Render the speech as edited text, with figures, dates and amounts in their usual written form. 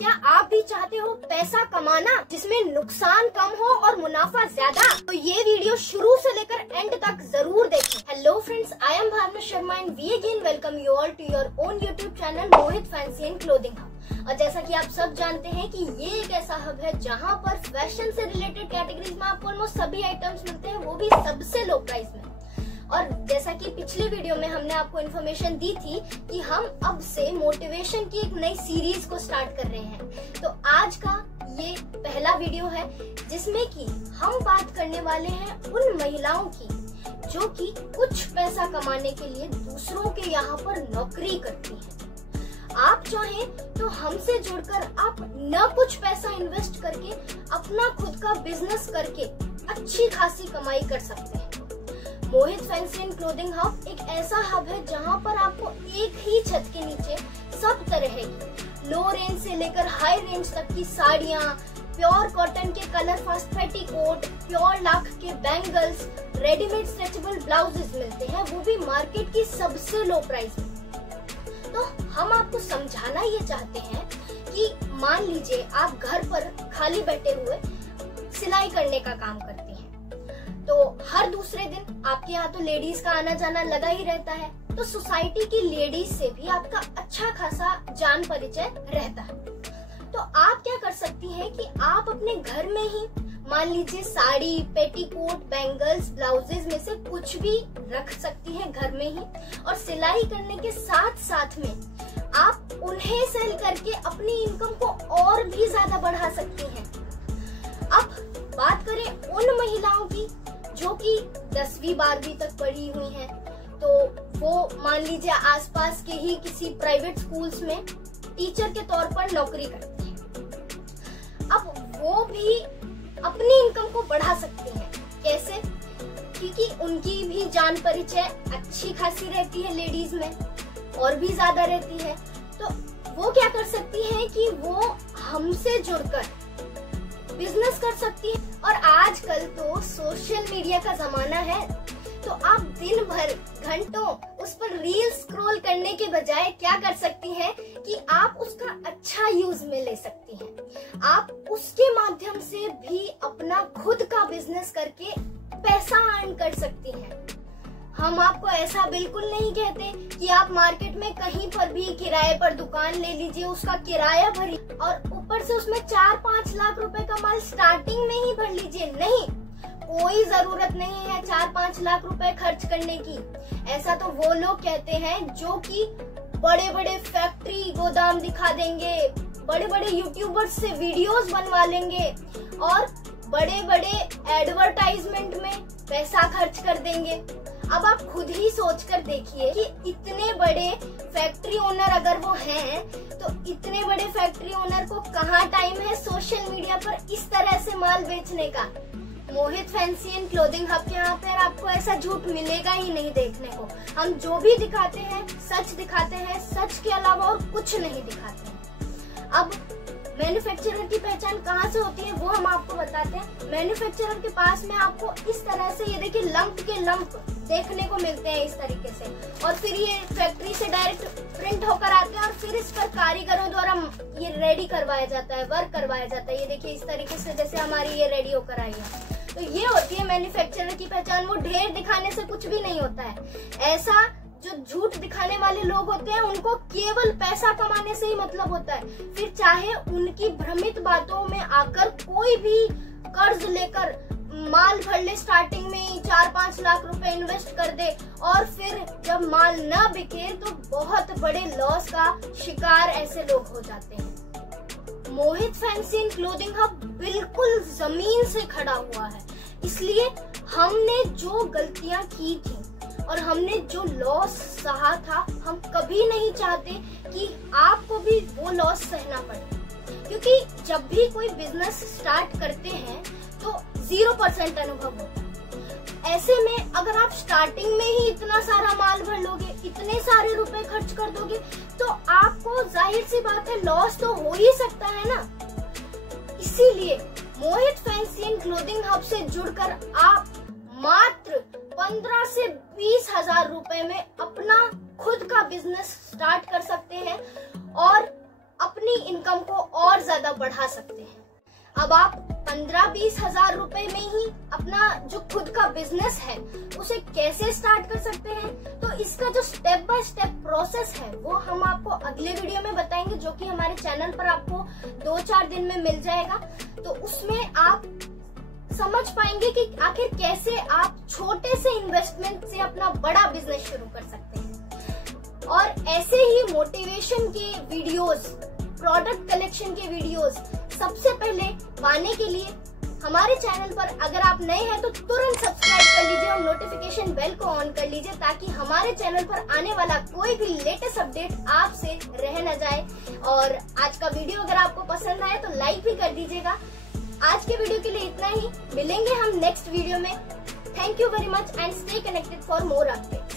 क्या आप भी चाहते हो पैसा कमाना जिसमें नुकसान कम हो और मुनाफा ज्यादा? तो ये वीडियो शुरू से लेकर एंड तक जरूर देखें। Hello friends, I am Bhavna Sharma and we again welcome you all to your own YouTube channel Mohit fancy and clothing hub. और जैसा कि आप सब जानते हैं कि ये एक ऐसा हब है जहाँ पर फैशन से रिलेटेड कैटेगरीज में आपको ऑलमोस्ट सभी आइटम्स मिलते हैं, वो भी सबसे लो प्राइस में। और जैसा कि पिछले वीडियो में हमने आपको इन्फॉर्मेशन दी थी कि हम अब से मोटिवेशन की एक नई सीरीज को स्टार्ट कर रहे हैं, तो आज का ये पहला वीडियो है जिसमें कि हम बात करने वाले हैं उन महिलाओं की जो कि कुछ पैसा कमाने के लिए दूसरों के यहाँ पर नौकरी करती हैं। आप चाहें तो हमसे जुड़कर आप न कुछ पैसा इन्वेस्ट करके अपना खुद का बिजनेस करके अच्छी खासी कमाई कर सकते हैं। मोहित फैंसी एंड क्लोथिंग हब एक ऐसा हब है जहां पर आपको एक ही छत के नीचे सब तरह की लो रेंज से लेकर हाई रेंज तक की साड़ियां, प्योर कॉटन के colour fast petticoat, pure lakh के बैंगल्स, रेडीमेड स्ट्रेचेबल ब्लाउजेस मिलते हैं, वो भी मार्केट की सबसे लो प्राइस में। तो हम आपको समझाना ये चाहते हैं कि मान लीजिए आप घर पर खाली बैठे हुए सिलाई करने का काम करते हैं, तो हर दूसरे दिन आपके यहाँ तो लेडीज का आना जाना लगा ही रहता है, तो सोसाइटी की लेडीज से भी आपका अच्छा खासा जान परिचय रहता है। तो आप क्या कर सकती हैं कि आप अपने घर में ही मान लीजिए साड़ी, पेटीकोट, बैंगल्स, ब्लाउजेज में से कुछ भी रख सकती हैं घर में ही, और सिलाई करने के साथ साथ में आप उन्हें सेल करके अपनी इनकम को और भी ज्यादा बढ़ा सकती हैं। अब बात करें उन महिलाओं की जो कि 10वीं 12वीं तक पढ़ी हुई हैं, तो वो मान लीजिए आसपास के ही किसी प्राइवेट स्कूल्स में टीचर के तौर पर नौकरी करती हैं। अब वो भी अपनी इनकम को बढ़ा सकती हैं। कैसे? क्योंकि उनकी भी जान परिचय अच्छी खासी रहती है, लेडीज में और भी ज्यादा रहती है। तो वो क्या कर सकती हैं कि वो हमसे जुड़कर बिजनेस कर सकती है। और आजकल तो सोशल मीडिया का जमाना है, तो आप दिन भर घंटों उस पर रील स्क्रॉल करने के बजाय क्या कर सकती हैं कि आप उसका अच्छा यूज में ले सकती हैं। आप उसके माध्यम से भी अपना खुद का बिजनेस करके पैसा अर्न कर सकती हैं। हम आपको ऐसा बिल्कुल नहीं कहते कि आप मार्केट में कहीं पर भी किराए पर दुकान ले लीजिए, उसका किराया भरिए और ऊपर से उसमें 4-5 लाख रुपए का माल स्टार्टिंग में ही भर लीजिए। नहीं, कोई जरूरत नहीं है 4-5 लाख रुपए खर्च करने की। ऐसा तो वो लोग कहते हैं जो कि बड़े बड़े फैक्ट्री गोदाम दिखा देंगे, बड़े बड़े यूट्यूबर्स से वीडियोस बनवा लेंगे और बड़े बड़े एडवर्टाइजमेंट में पैसा खर्च कर देंगे। अब आप खुद ही सोच कर देखिए कि इतने बड़े फैक्ट्री ओनर अगर वो हैं, तो इतने बड़े फैक्ट्री ओनर को कहाँ टाइम है सोशल मीडिया पर इस तरह से माल बेचने का। मोहित फैंसी एंड क्लोथिंग हब के यहाँ पर आपको ऐसा झूठ मिलेगा ही नहीं देखने को। हम जो भी दिखाते हैं सच दिखाते हैं, सच के अलावा और कुछ नहीं दिखाते हैं। अब मैन्युफैक्चरर की पहचान कहाँ से होती है वो हम आपको बताते हैं। मैन्युफैक्चरर के पास में आपको इस तरह से ये देखिए लंप के लंप देखने को मिलते हैं इस तरीके से, और फिर ये फैक्ट्री से डायरेक्ट प्रिंट होकर आते हैं और फिर इस पर कारीगरों द्वारा ये रेडी करवाया जाता है, वर्क करवाया जाता है। ये देखिए इस तरीके से जैसे हमारी ये रेडी होकर आई है, तो ये होती है मैन्युफैक्चरर की पहचान। वो ढेर दिखाने से कुछ भी नहीं होता है। ऐसा जो झूठ दिखाने वाले लोग होते हैं उनको केवल पैसा कमाने से ही मतलब होता है। फिर चाहे उनकी भ्रमित बातों में आकर कोई भी कर्ज लेकर माल भर ले, स्टार्टिंग में ही 4-5 लाख रुपए इन्वेस्ट कर दे और फिर जब माल न बिके तो बहुत बड़े लॉस का शिकार ऐसे लोग हो जाते हैं। मोहित फैंसी एंड क्लोथिंग हब बिल्कुल जमीन से खड़ा हुआ है, इसलिए हमने जो गलतियां की थी और हमने जो लॉस सहा था, हम कभी नहीं चाहते कि आपको भी वो लॉस सहना पड़े। क्योंकि जब भी कोई बिजनेस स्टार्ट करते हैं तो 0% अनुभव होता है। ऐसे में अगर आप स्टार्टिंग में ही इतना सारा माल भर लोगे, इतने सारे रुपए खर्च कर दोगे, तो आपको जाहिर सी बात है लॉस तो हो ही सकता है ना। इसीलिए मोहित फैंसी एंड क्लोथिंग हब से जुड़कर आप मात्र 15 से 20 हजार रुपए में अपना खुद का बिजनेस स्टार्ट कर सकते हैं और अपनी इनकम को और ज्यादा बढ़ा सकते हैं। अब आप 15-20 हजार रुपए में ही अपना जो खुद का बिजनेस है उसे कैसे स्टार्ट कर सकते हैं, तो इसका जो स्टेप बाय स्टेप प्रोसेस है वो हम आपको अगले वीडियो में बताएंगे, जो कि हमारे चैनल पर आपको 2-4 दिन में मिल जाएगा। तो उसमें आप समझ पाएंगे कि आखिर कैसे आप छोटे से इन्वेस्टमेंट से अपना बड़ा बिजनेस शुरू कर सकते हैं। और ऐसे ही मोटिवेशन के वीडियोस, प्रोडक्ट कलेक्शन के वीडियोस सबसे पहले पाने के लिए हमारे चैनल पर अगर आप नए हैं तो तुरंत सब्सक्राइब कर लीजिए और नोटिफिकेशन बेल को ऑन कर लीजिए, ताकि हमारे चैनल पर आने वाला कोई भी लेटेस्ट अपडेट आपसे रह न जाए। और आज का वीडियो अगर आपको पसंद आए तो लाइक भी कर दीजिएगा। आज के वीडियो के लिए इतना ही, मिलेंगे हम नेक्स्ट वीडियो में। Thank you very much and stay connected for more updates.